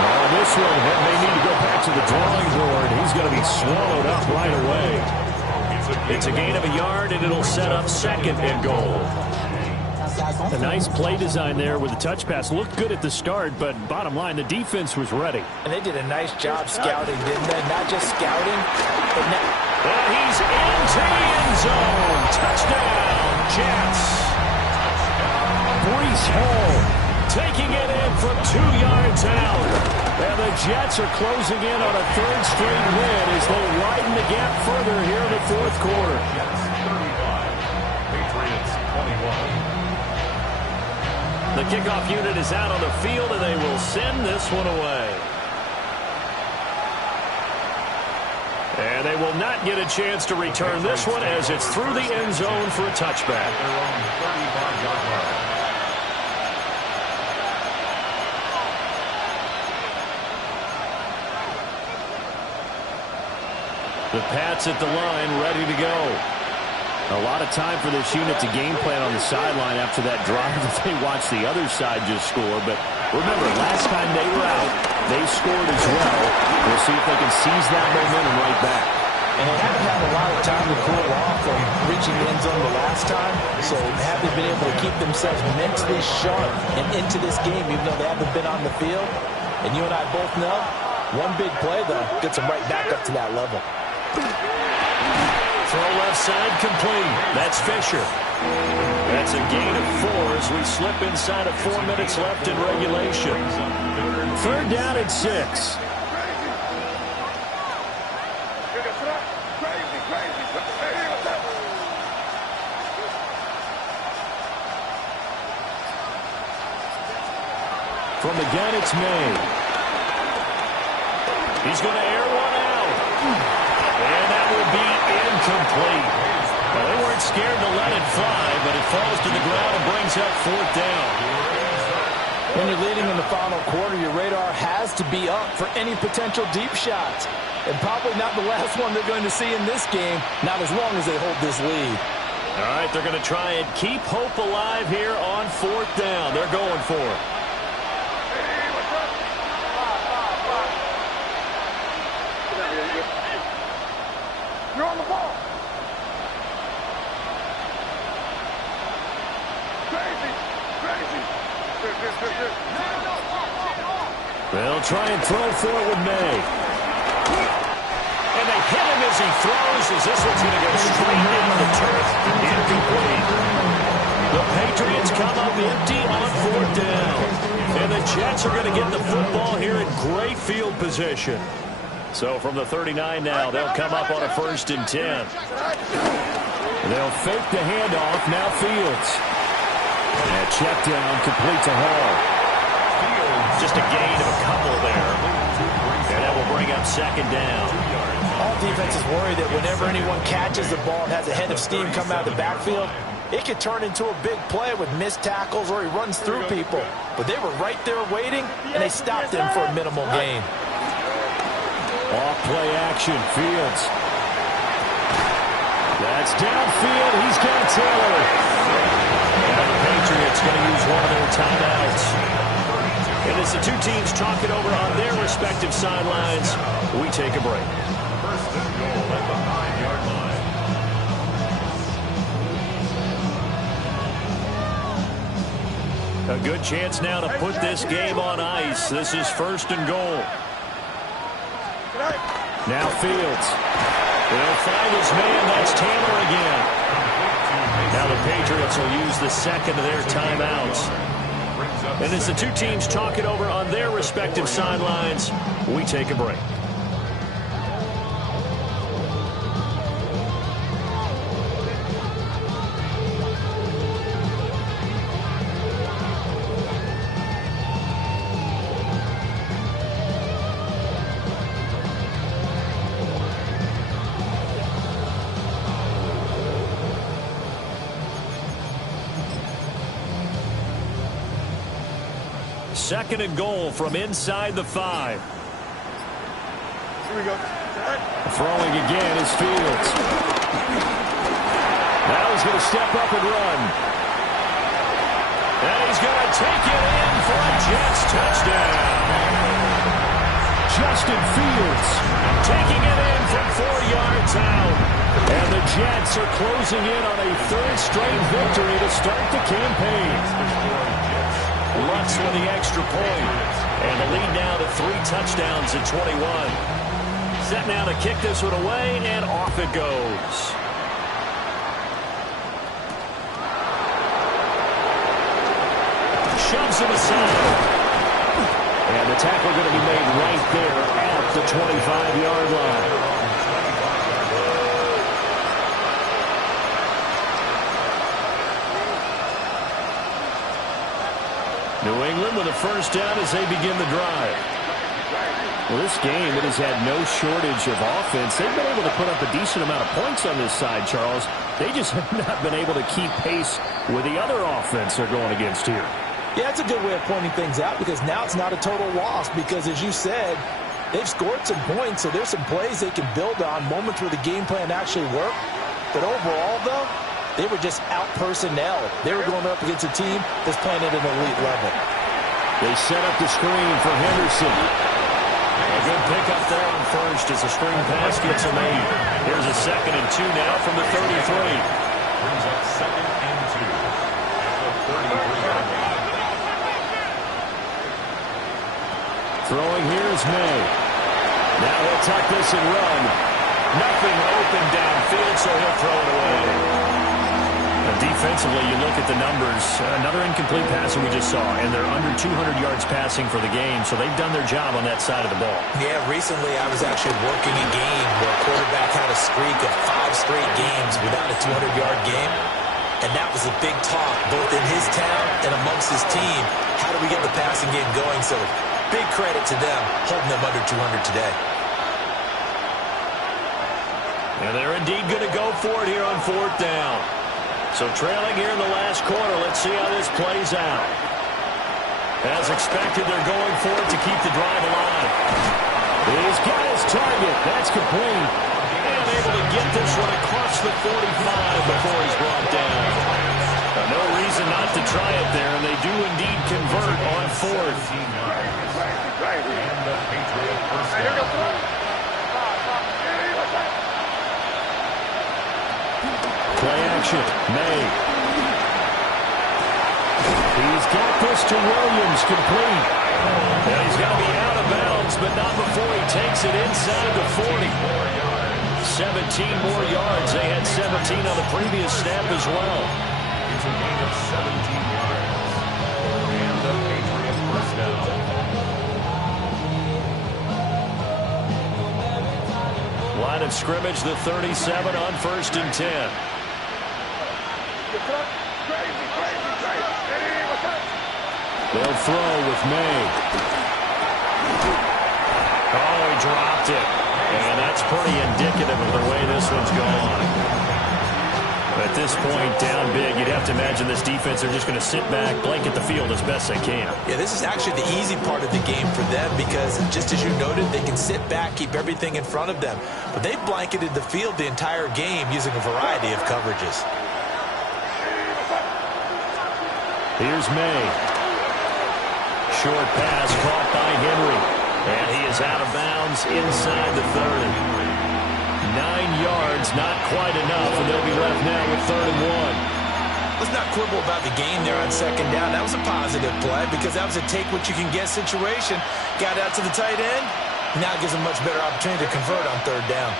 Oh, this one may need to go back to the drawing board. He's going to be swallowed up right away. It's a gain of a yard, and it'll set up 2nd and goal. A nice play design there with the touch pass. Looked good at the start, but bottom line, the defense was ready. And they did a nice job scouting, didn't they? Not just scouting, but now. And he's into the end zone. Touchdown, Jets. Breece Hall taking it in from 2 yards out. And the Jets are closing in on a 3rd straight win as they widen the gap further here in the 4th quarter. Jets 35, Patriots 21. The kickoff unit is out on the field, and they will send this one away. And they will not get a chance to return this one as it's through the end zone for a touchback. The Pats at the line, ready to go. A lot of time for this unit to game plan on the sideline after that drive that they watched the other side just score. But remember, last time they were out, they scored as well. We'll see if they can seize that momentum right back. And they haven't had a lot of time to cool off from reaching the end zone the last time. So have they been able to keep themselves mentally sharp and into this game, even though they haven't been on the field? And you and I both know, one big play, though, gets them right back up to that level. Throw left side complete. That's Fisher. That's a gain of 4 as we slip inside of 4 minutes left in regulation. 3rd down and 6. From the gun, it's May. He's going to air one out. And that will be incomplete. Well, they weren't scared to let it fly, but it falls to the ground and brings up 4th down. When you're leading in the final quarter, your radar has to be up for any potential deep shots. And probably not the last one they're going to see in this game, not as long as they hold this lead. All right, they're going to try and keep hope alive here on 4th down. They're going for it. You're on the ball. Crazy. They'll try and throw for it with May. And they hit him as he throws, as this one's going to go straight down the turf. Incomplete. The Patriots come up empty on 4th down. And the Jets are going to get the football here in great field position. So from the 39 now, they'll come up on a 1st and 10. They'll fake the handoff, now Fields. And check down, complete to Hall. Just a gain of a couple there. And that will bring up 2nd down. All lot of defenses worry that whenever anyone catches the ball and has a head of steam come out of the backfield, it could turn into a big play with missed tackles or he runs through people. But they were right there waiting, and they stopped him for a minimal gain. Off play action, Fields. That's downfield. He's got Taylor. And the Patriots going to use one of their timeouts. And as the two teams talk it over on their respective sidelines, we take a break. First and goal at the 9-yard line. A good chance now to put this game on ice. This is first and goal. Now Fields. They'll find his man. That's Taylor again. Now the Patriots will use the second of their timeouts. And as the two teams talk it over on their respective sidelines, we take a break. Second and goal from inside the 5. Here we go. Throwing again is Fields. Now he's going to step up and run. And he's going to take it in for a Jets touchdown. Justin Fields taking it in from 4 yards out. And the Jets are closing in on a third straight victory to start the campaign. Lutz with the extra point. And the lead now to 3 touchdowns at 21. Set now to kick this one away, and off it goes. Shoves him aside. And the tackle going to be made right there at the 25-yard line. New England with a first down as they begin the drive. Well, this game, it has had no shortage of offense. They've been able to put up a decent amount of points on this side, Charles. They just have not been able to keep pace with the other offense they're going against here. Yeah, it's a good way of pointing things out because now it's not a total loss because, as you said, they've scored some points, so there's some plays they can build on, moments where the game plan actually worked. But overall, though, they were just out-personnel. They were going up against a team that's playing at an elite level. They set up the screen for Henderson. A good pickup there on first as the screen pass gets him made. Here's a 2nd and 2 now from the 33. Brings up 2nd and 2 at the 33-yard line. Throwing here is May. Now he'll tuck this and run. Nothing open downfield, so he'll throw it away. Defensively, you look at the numbers. Another incomplete pass that we just saw, and they're under 200 yards passing for the game, so they've done their job on that side of the ball. Yeah, recently I was actually working a game where a quarterback had a streak of 5 straight games without a 200-yard game, and that was a big talk, both in his town and amongst his team. How do we get the passing game going? So big credit to them, holding them under 200 today. And they're indeed going to go for it here on 4th down. So trailing here in the last quarter, let's see how this plays out. As expected, they're going for it to keep the drive alive. He's got his target. That's complete. And able to get this one across the 45 before he's brought down. No reason not to try it there, and they do indeed convert on 4th. And the Patriot first down. Play action. May. He's got this to Williams, complete. And he's going to be out of bounds, but not before he takes it inside the 40. 17 more yards. They had 17 on the previous snap as well. It's a gain of 17 yards. And the Patriot first down. Line of scrimmage, the 37 on 1st and 10. They'll throw with May. Oh, he dropped it. And that's pretty indicative of the way this one's gone. At this point, down big, you'd have to imagine this defense are just going to sit back, blanket the field as best they can. Yeah, this is actually the easy part of the game for them because, just as you noted, they can sit back, keep everything in front of them. But they've blanketed the field the entire game using a variety of coverages. Here's May. Short pass caught by Henry. And he is out of bounds inside the 30. 9 yards, not quite enough, and they'll be left now with 3rd and 1. Let's not quibble about the game there on 2nd down. That was a positive play because that was a take-what-you-can-get situation. Got out to the tight end. Now it gives them much better opportunity to convert on 3rd down.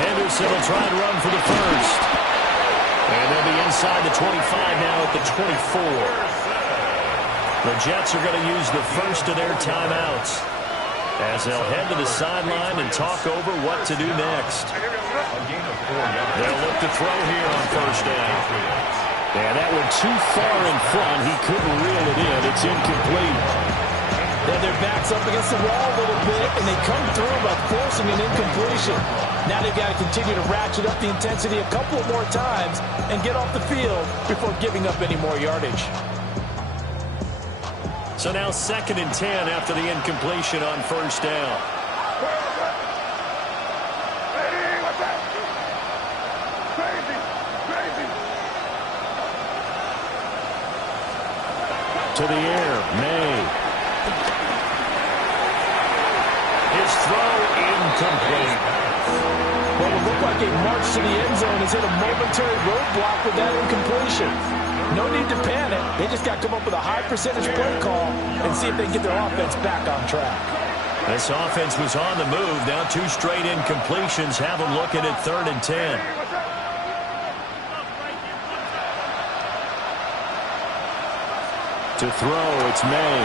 Henderson will try and run for the first. And they'll be inside the 25 now at the 24. The Jets are going to use the first of their timeouts as they'll head to the sideline and talk over what to do next. They'll look to throw here on 1st down. And that went too far in front. He couldn't reel it in. It's incomplete. Yeah, their back's up against the wall a little bit, and they come through by forcing an incompletion. Now they've got to continue to ratchet up the intensity a couple of more times and get off the field before giving up any more yardage. So now 2nd and 10 after the incompletion on 1st down. To the air, May. His throw incomplete. Well, it looked like a march to the end zone has hit a momentary roadblock with that incompletion. No need to panic. They just got to come up with a high percentage play call and see if they can get their offense back on track. This offense was on the move. Now 2 straight incompletions have them looking at 3rd and 10. To throw, it's May.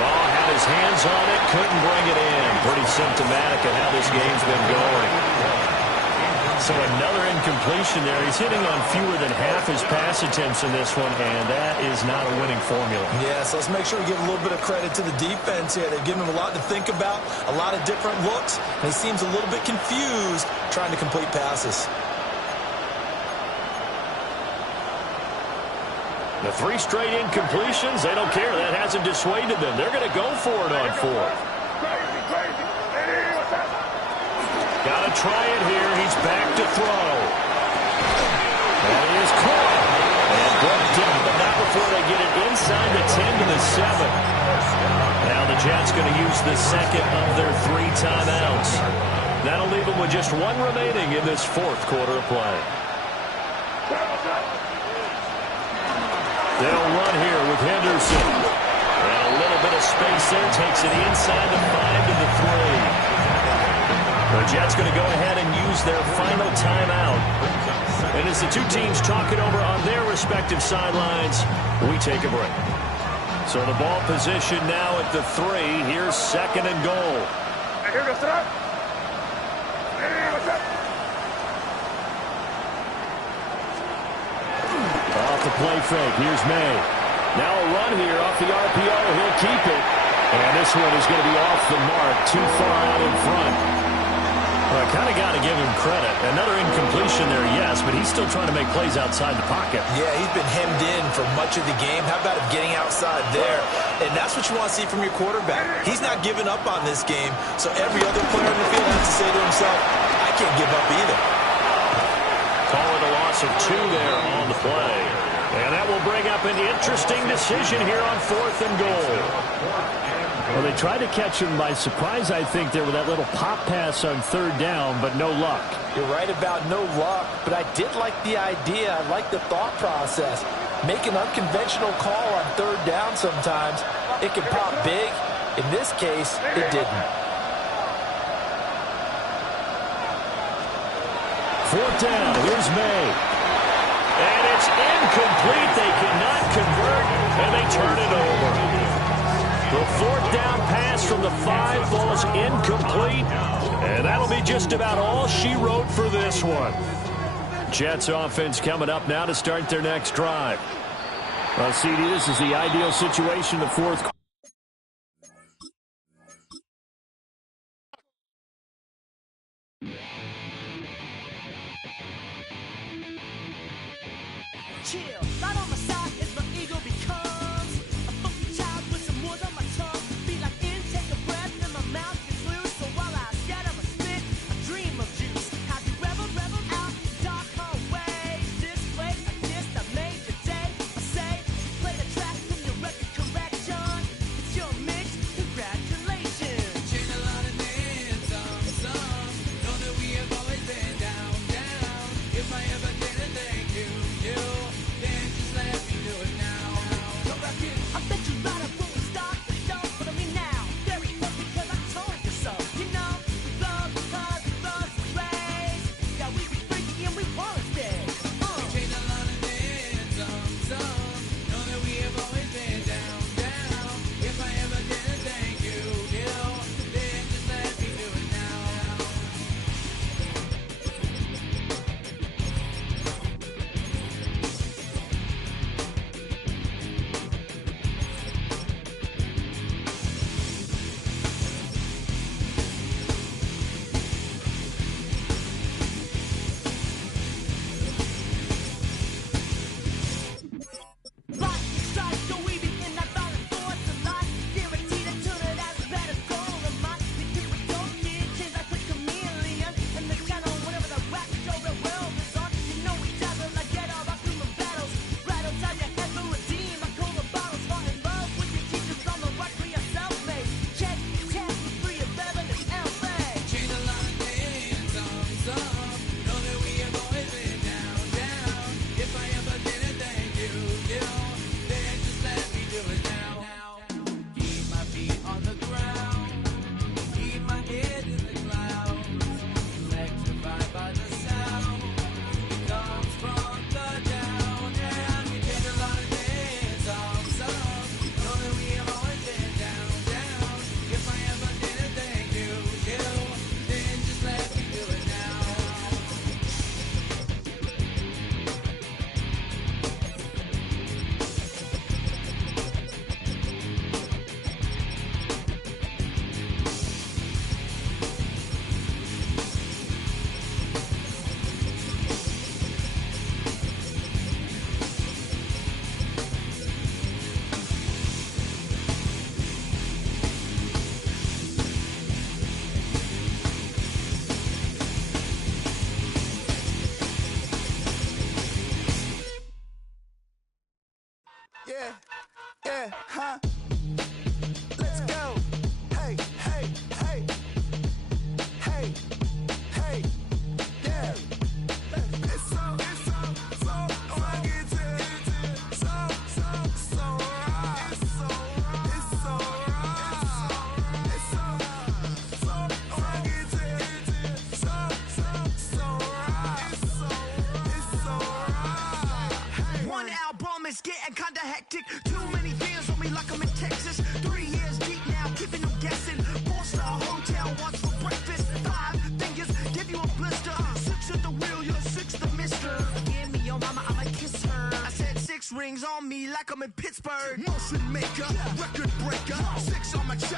Ball had his hands on it, couldn't bring it in. Pretty symptomatic of how this game's been going. So another incompletion there. He's hitting on fewer than half his pass attempts in this one, and that is not a winning formula. Yeah, so let's make sure we give a little bit of credit to the defense here. They've given him a lot to think about, a lot of different looks, and he seems a little bit confused trying to complete passes. The 3 straight incompletions, they don't care. That hasn't dissuaded them. They're going to go for it on 4th. Got to try it here. He's back to throw. And he is caught. And brought down, but not before they get it inside the 10 to the 7. Now the Jets going to use the 2nd of their 3 timeouts. That'll leave them with just 1 remaining in this 4th quarter of play. They'll run here with Henderson. And a little bit of space there. Takes it inside the 5 to the 3. The Jets going to go ahead and use their final timeout. And as the 2 teams talk it over on their respective sidelines, we take a break. So the ball position now at the 3. Here's 2nd and goal. Off the play fake. Here's May. Now a run here off the RPO. He'll keep it. And this one is going to be off the mark. Too far out in front. Well, I kind of got to give him credit. Another incompletion there, yes, but he's still trying to make plays outside the pocket. Yeah, he's been hemmed in for much of the game. How about him getting outside there? And that's what you want to see from your quarterback. He's not giving up on this game, so every other player in the field has to say to himself, I can't give up either. Call it a loss of 2 there on the play. And that will bring up an interesting decision here on 4th and goal. Well, they tried to catch him by surprise, I think, there with that little pop pass on 3rd down, but no luck. You're right about no luck, but I did like the idea. I like the thought process. Make an unconventional call on 3rd down sometimes. It can pop big. In this case, it didn't. 4th down. Here's May. And it's incomplete. They cannot convert, and they turn it over. The 4th down pass from the 5 falls incomplete, and that'll be just about all she wrote for this one. Jets offense coming up now to start their next drive. Well, CD, this is the ideal situation in the fourth quarter. Chill, right on my side as my ego becomes a funky child with some words on my tongue. Feel like in, take a breath, and my mouth gets loose. So while I scatter my spit, I dream of juice. Have you rebel out in dark hallways? This way, like this, I made your day. I say, play the track from your record collection. It's your mix, congratulations. Chain a lot of names, some. Know that we have always been down. If I ever didn't thank you. Then just let me do it now. Go back in. I bet you right up when we start the show, but I mean now. Very close because I told you so. You know, we love because we love the race. Yeah, we be freaky and we wanna stay. We chain a lot of names, some. Know that we have always been down. If I ever didn't thank you, then just let me do it now. Lightning strikes, so we begin that violent force of life. Guaranteed to turn it as a better goal of mine. We do it, don't get change like a chameleon. And the channel, whenever the rap show, the world is on. You know we dazzle like get all our human battles. Right outside your head, we'll redeem. I call the bottles, fall in love with your teachers on the right for yourself, mate. Check, free of Bevan and LA. Chain a lot of names, some. Know that we have always been down. If I ever didn't thank you, then just let me do it now. Keep my feet on the ground, keep my head in the clouds. Electrified by the sound, it comes from the down. And we take a lot of names, some. Know that we have always been down. If I ever didn't thank you, then just let me do it now. Yeah, huh? Let's go. Hey, yeah. It's so funky, so right. It's so funky, so right. One album is getting kinda hectic. Too many fans on me like I'm in Texas. 3 years deep now, keeping them guessing. 4-star hotel, what's for breakfast? 5 fingers, give you a blister. 6 at the wheel, you're 6 the mister. Give me your mama, I'ma kiss her. I said 6 rings on me like I'm in Pittsburgh. Motion maker, record breaker. 6 on my chest,